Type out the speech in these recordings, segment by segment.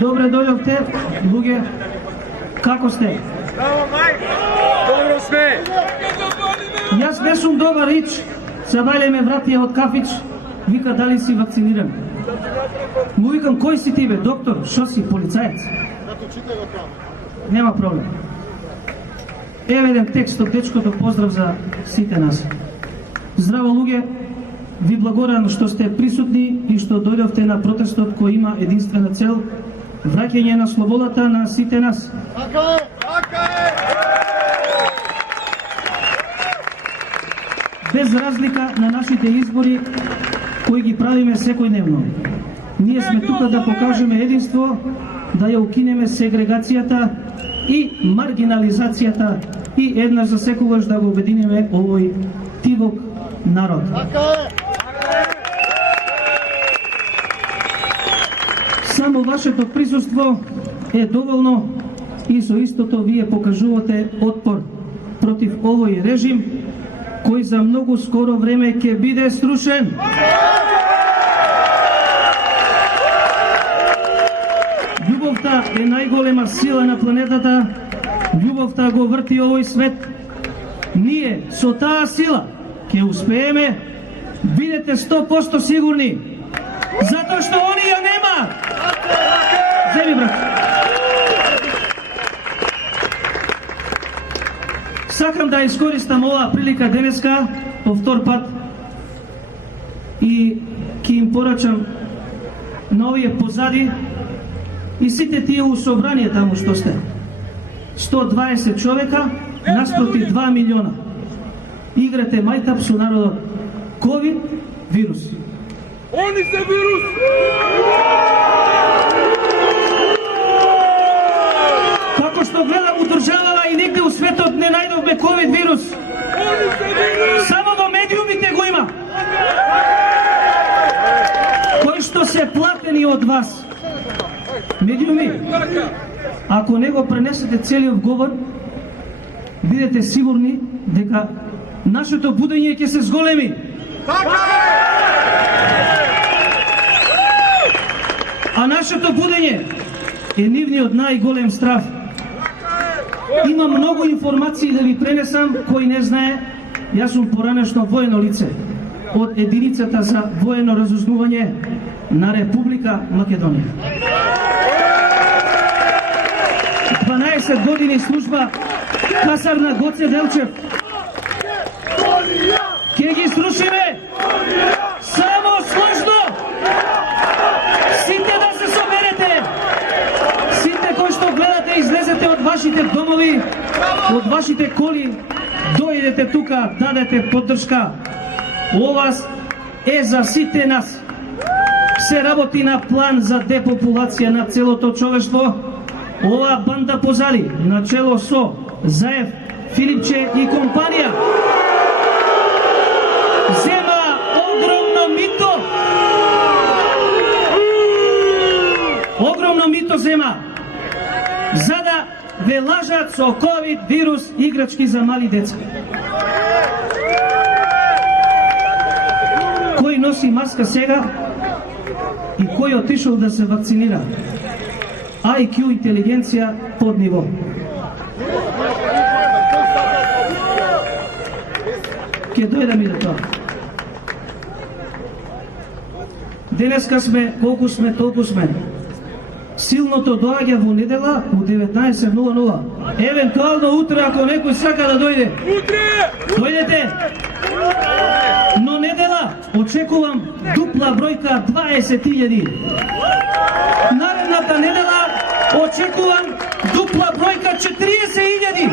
Добре дојдовте, луѓе. Како сте? Браво, мајк! Добро сме! Јас не сум добар рич, Сабајле ме вратија од кафич, вика дали си вакциниран. Му викам, кој си ти бе, доктор, шо си, полицаец? Нема проблем. Еве еден текст од дечкото, поздрав за сите нас. Здраво луѓе, ви благодарам што сте присутни и што дојдовте на протестот кој има единствена цел враќање на слободата на сите нас. Така е! Така е! Без разлика на нашите избори кои ги правиме секојдневно. Ние сме тука да покажеме единство, да ја укинеме сегрегацијата и маргинализацијата и еднаш за секогаш да го обединиме овој тивок народ. Само вашето присуство е доволно и со истото вие покажувате отпор против овој режим кој за многу скоро време ќе биде срушен. Љубовта е најголема сила на планетата. Љубовта го врти овој свет. Ние со таа сила ќе успееме, бидете 100% сигурни. Затоа што они ја нема. Земи, брат. Сакам да искористам оваа прилика денеска, по втор пат, и ќе им порачам на овие позади и сите тие у собрание таму што сте. 120 човека наспроти 2 милиона. Играте мајтап со народот. Ковид вирус. Они се вирус! Како што гледам у државава и нигде у светот не најдовме ковид вирус. Само во медиумите го има. Кои што се платени од вас. Медиуми, ако не го пренесете целиот говор, бидете сигурни дека нашето будење ќе се зголеми. А нашето будење е нивниот најголем страф. Има многу информации да ви пренесам, кој не знае, јас сум поранешно воено лице од единицата за воено разузнавање на Република Македонија. 12 години служба, касарна Гоце Делчев. Ке ги срушиме! Само сложно! Сите да се соберете! Сите кои што гледате, излезете од вашите домови, од вашите коли, дојдете тука, дадете поддршка. Ова е за сите нас. Се работи на план за депопулација на целото човештво. Оваа банда позади, начело со Заев, Филипче и компанија, зема огромно мито. Огромно мито зема, за да ве лажат со ковид вирус играчки за мали деца. Кој носи маска сега и кој отишол да се вакцинира? IQ интелигенција под ниво. Ке дојдам и до тоа. Денеска сме, колку сме, толку сме. Силното доаѓа во недела у 19:00. Евентуално утре, ако некој сака да дојде. Дојдете! Но недела очекувам дупла бројка 20.000. Наредната недела очекувам дупла бројка 40.000.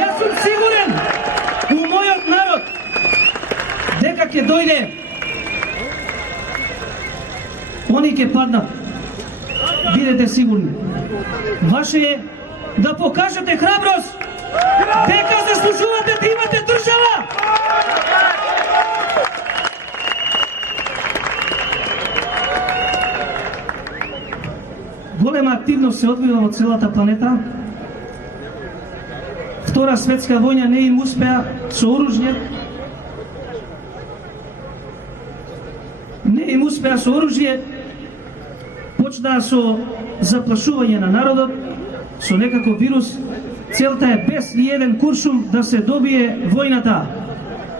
Јас сум сигурен у мојот народ дека ќе дојде. Они ќе паднат. Бидете сигурни. Ваше е да покажете храброст, дека заслужувате да имате држава. Голема активност се одвива во целата планета. Втора светска војна не им успеа со оружје. Не им успеа со оружје. почнаа со заплашување на народот, со некаков вирус. Целта е без ни еден куршум да се добие војната,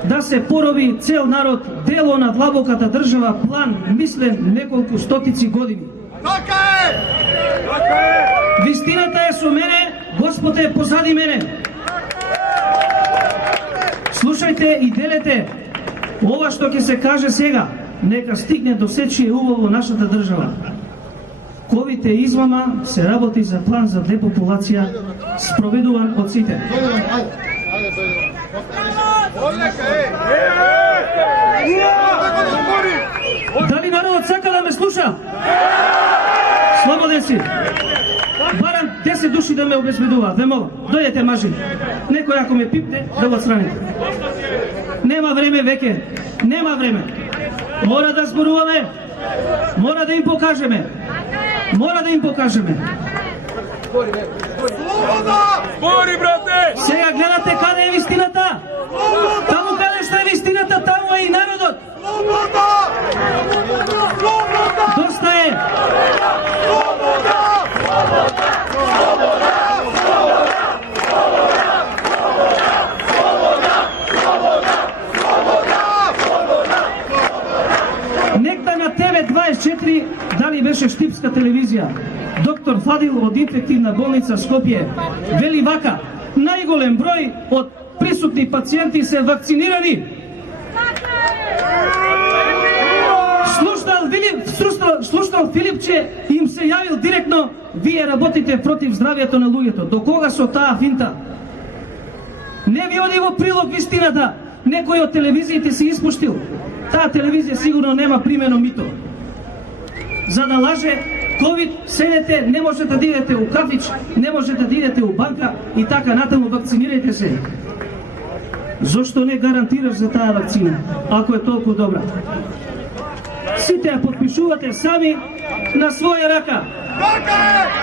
да се пороби цел народ, дело на длабоката држава, план мислен неколку стотици години. Така е! Така е! Вистината е со мене, Господ е позади мене. Слушајте и делете. Ова што ќе се каже сега, нека стигне до сечие уво во нашата држава. Ковид е измама, се работи за план за депопулација, спроведуван од сите. Дали народот сака да ме слуша? Слободен си. Барам 10 души да ме обезбедуваат. Ве молам, дојдете мажи. Некој ако ме пипне, да го отстраните. Нема време веќе. Нема време. Мора да зборуваме. Мора да им покажеме. Мора да им покажеме. Бори, брате! Сега гледате каде е вистината. Таму каде што е вистината, таму е и народот. Доста е. Некта на ТВ24, дали беше штипска телевизија, доктор Фадил од инфективна болница Скопје вели вака: најголем број од присутни пациенти се вакцинирани. Слушнал Филипче им се јавил директно: вие работите против здравјето на луѓето. До кога со таа финта? Не ви оди во прилог вистината. Некој од телевизиите се испуштил. Таа телевизија сигурно нема примено мито. За да лаже ковид, седете, не можете да идете у кафич, не можете да идете у банка и така натаму, вакцинирајте се. Зошто не гарантираш за таа вакцина, ако е толку добра? Сите ја подпишувате сами на своја рака.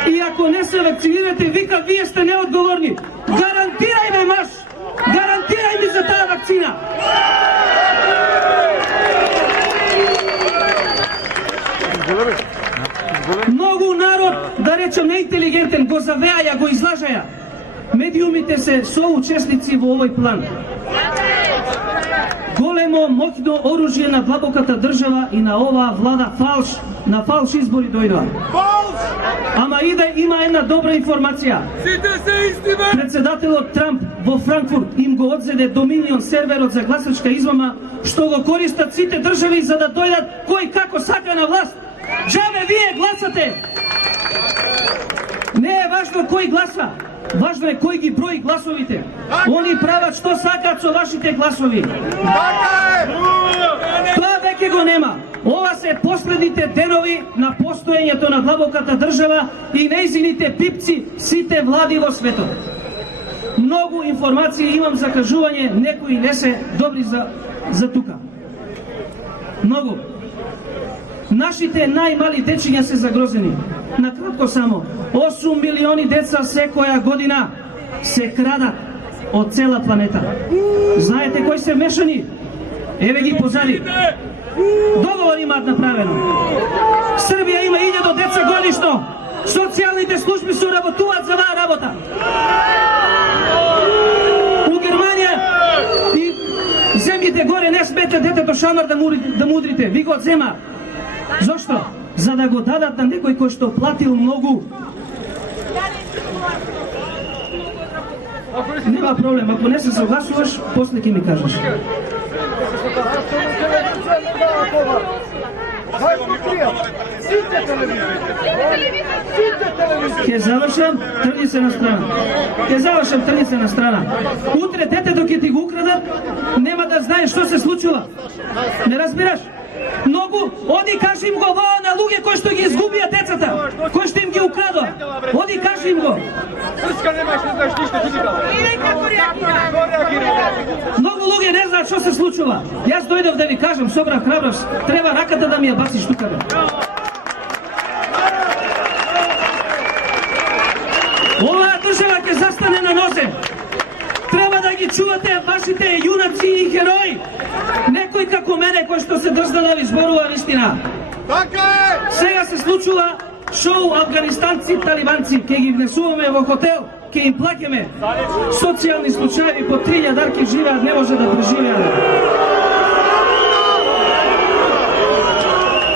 И ако не се вакцинирате, вика, вие сте неодговорни. Гарантирај ме, маш! Гарантирај ми за таа вакцина! Многу народ, да речем неинтелигентен, го завеаја, го излажаја. Медиумите се соучесници во овој план. Големо, моќно оружје на длабоката држава и на оваа влада фалш, на фалш избори дојдоа. Ама има една добра информација. Сите се истина! Председателот Трамп во Франкфурт им го одзеде Доминион серверот за гласачка измама, што го користат сите држави за да дојдат кој како сака на власт. Джабе вие гласате! Не е важно кој гласа, важно е кој ги брои гласовите. Они прават што сакаат со вашите гласови. Тоа веќе го нема. Ова се последните денови на постоењето на длабоката држава и нејзините пипци сите влади во светот. Многу информации имам за кажување, некои не се добри за тука. Многу. Нашите најмали дечиња се загрозени. Накратко само, 8 милиони деца секоја година се крадат од цела планета. Знаете кои се мешани? Еве ги позади. Договор имаат направено. Србија има 1000 деца годишно. Социјалните служби соработуваат за оваа работа. У Германија и земјите горе не смете детето шамар да мудрите. Ви го зема. Зошто? За да го дадат на некој кој што платил многу. Нема проблем, ако не се согласуваш, после ќе ми кажеш. Ќе завршам, тргни се на страна. Ќе завршам, тргни се на страна. Утре детето ќе ти го украдат, нема да знаеш што се случува. Не разбираш? Многу, оди кажи им го ваа на луѓе кои што ги изгубија децата, кои што им ги украдоа. Оди кажи им го. Многу луѓе не знаат што се случува. Јас дојдов да ви кажам, собрав храброст, треба раката да ми ја бациш тука. Оваа држава ќе застане на нозе. Треба да ги чувате вашите јунаци и херои. Некој како мене кој што се дрзна да ви зборува вистина. Така е! Сега се случува шоу афганистанци, талибанци, ке ги внесуваме во хотел, ке им плакеме. Социјални случаи по 3 дарки живеат, не може да преживеат.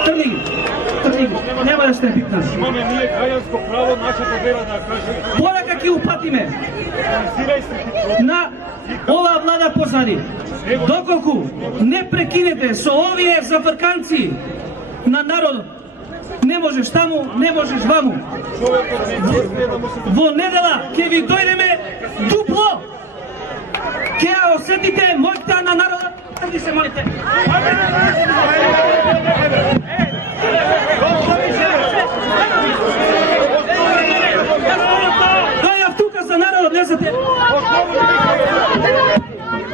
Трни ги, нема да сте питнат. Имаме ние граѓанско право нашата вера да кажеме. Порака ќе упатиме на оваа влада позади. Доколку не прекинете со овие зафрканци на народот, не можеш таму, не можеш ваму. Во недела ќе ви дојдеме дупло. Ќе ја осетите моќта на народот. Трди се, молите.